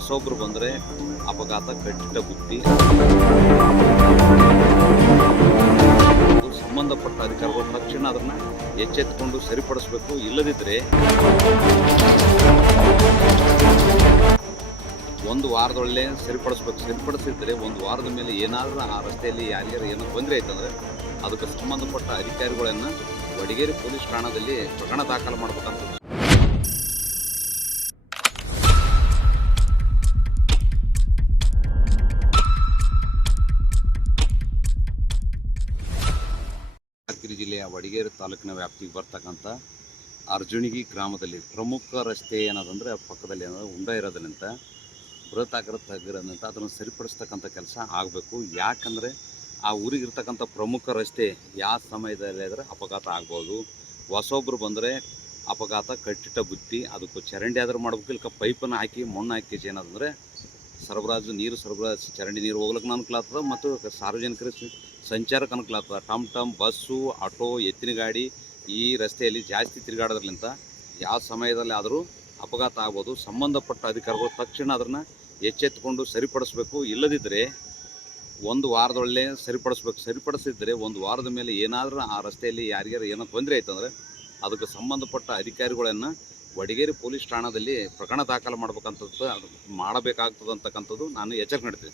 ಹೊಸೊಬ್ರು ಬಂದರೆ ಅಪಘಾತ ಕಟ್ಟಿಟ್ಟ ಬುದ್ಧಿ. ಸಂಬಂಧಪಟ್ಟ ಅಧಿಕಾರಿಗಳು ತಕ್ಷಣ ಅದನ್ನು ಎಚ್ಚೆತ್ತುಕೊಂಡು ಸರಿಪಡಿಸಬೇಕು. ಇಲ್ಲದಿದ್ದರೆ ಒಂದು ವಾರದೊಳಗೆ ಸರಿಪಡಿಸ್ಬೇಕು. ಸರಿಪಡಿಸಿದ್ರೆ ಒಂದು ವಾರದ ಮೇಲೆ ಏನಾದರೂ ಆ ರಸ್ತೆಯಲ್ಲಿ ಯಾರ್ಯಾರು ಏನೋ ತೊಂದರೆ ಆಯ್ತಂದ್ರೆ ಅದಕ್ಕೆ ಸಂಬಂಧಪಟ್ಟ ಅಧಿಕಾರಿಗಳನ್ನು ವಡಿಗೇರಿ ಪೊಲೀಸ್ ಠಾಣದಲ್ಲಿ ಪ್ರಕರಣ ದಾಖಲು ಮಾಡ್ಬೇಕಂತ. ಯಾದಗಿರಿ ಜಿಲ್ಲೆಯ ವಡಿಗೇರಿ ತಾಲೂಕಿನ ವ್ಯಾಪ್ತಿಗೆ ಬರ್ತಕ್ಕಂಥ ಅರ್ಜುಣಿಗಿ ಗ್ರಾಮದಲ್ಲಿ ಪ್ರಮುಖ ರಸ್ತೆ ಏನದಂದರೆ ಪಕ್ಕದಲ್ಲಿ ಏನಾದರೂ ಉಂಡ ಇರೋದ್ರಿಂದ ಬೃಹತಾಕಾರ ತಗ್ಗಿರೋದ್ರಿಂದ ಅದನ್ನು ಸರಿಪಡಿಸ್ತಕ್ಕಂಥ ಕೆಲಸ ಆಗಬೇಕು. ಯಾಕಂದರೆ ಆ ಊರಿಗೆ ಇರ್ತಕ್ಕಂಥ ಪ್ರಮುಖ ರಸ್ತೆ ಯಾವ ಸಮಯದಲ್ಲಿ ಆದರೆ ಅಪಘಾತ ಆಗ್ಬೋದು. ಹೊಸೊಬ್ರು ಬಂದರೆ ಅಪಘಾತ ಕಟ್ಟಿಟ್ಟ ಬುತ್ತಿ. ಅದಕ್ಕೂ ಚರಂಡಿ ಆದರೂ ಮಾಡ್ಬೇಕು, ಇಲ್ಲ ಪೈಪನ್ನು ಹಾಕಿ ಮಣ್ಣು ಹಾಕಿ ಏನದಂದರೆ ನೀರು ಸರಬರಾಜು ಚರಂಡಿ ನೀರು ಹೋಗ್ಲಿಕ್ಕೆ ಅನುಕೂಲ ಆಗ್ತದೆ ಮತ್ತು ಸಾರ್ವಜನಿಕರ ಸಂಚಾರಕ್ಕೆ ಅನುಕೂಲ ಆಗ್ತದೆ. ಟಮ್ ಬಸ್ಸು, ಆಟೋ, ಎತ್ತಿನ ಗಾಡಿ ಈ ರಸ್ತೆಯಲ್ಲಿ ಜಾಸ್ತಿ ತಿರುಗಾಡೋದ್ರಿಂದ ಯಾವ ಸಮಯದಲ್ಲಿ ಆದರೂ ಅಪಘಾತ ಆಗ್ಬೋದು. ಸಂಬಂಧಪಟ್ಟ ಅಧಿಕಾರಿಗಳು ತಕ್ಷಣ ಅದನ್ನು ಎಚ್ಚೆತ್ತುಕೊಂಡು ಸರಿಪಡಿಸಬೇಕು. ಇಲ್ಲದಿದ್ದರೆ ಒಂದು ವಾರದೊಳಗೆ ಸರಿಪಡಿಸ್ಬೇಕು. ಸರಿಪಡಿಸಿದರೆ ಒಂದು ವಾರದ ಮೇಲೆ ಏನಾದರೂ ಆ ರಸ್ತೆಯಲ್ಲಿ ಯಾರ್ಯಾರು ಏನೋ ತೊಂದರೆ ಆಯ್ತಂದರೆ ಅದಕ್ಕೆ ಸಂಬಂಧಪಟ್ಟ ಅಧಿಕಾರಿಗಳನ್ನು ವಡಿಗೇರಿ ಪೊಲೀಸ್ ಠಾಣದಲ್ಲಿ ಪ್ರಕರಣ ದಾಖಲು ಮಾಡಬೇಕಾಗ್ತದಂತಕ್ಕಂಥದ್ದು ನಾನು ಎಚ್ಚರಿಕೆ ನೀಡ್ತೀನಿ.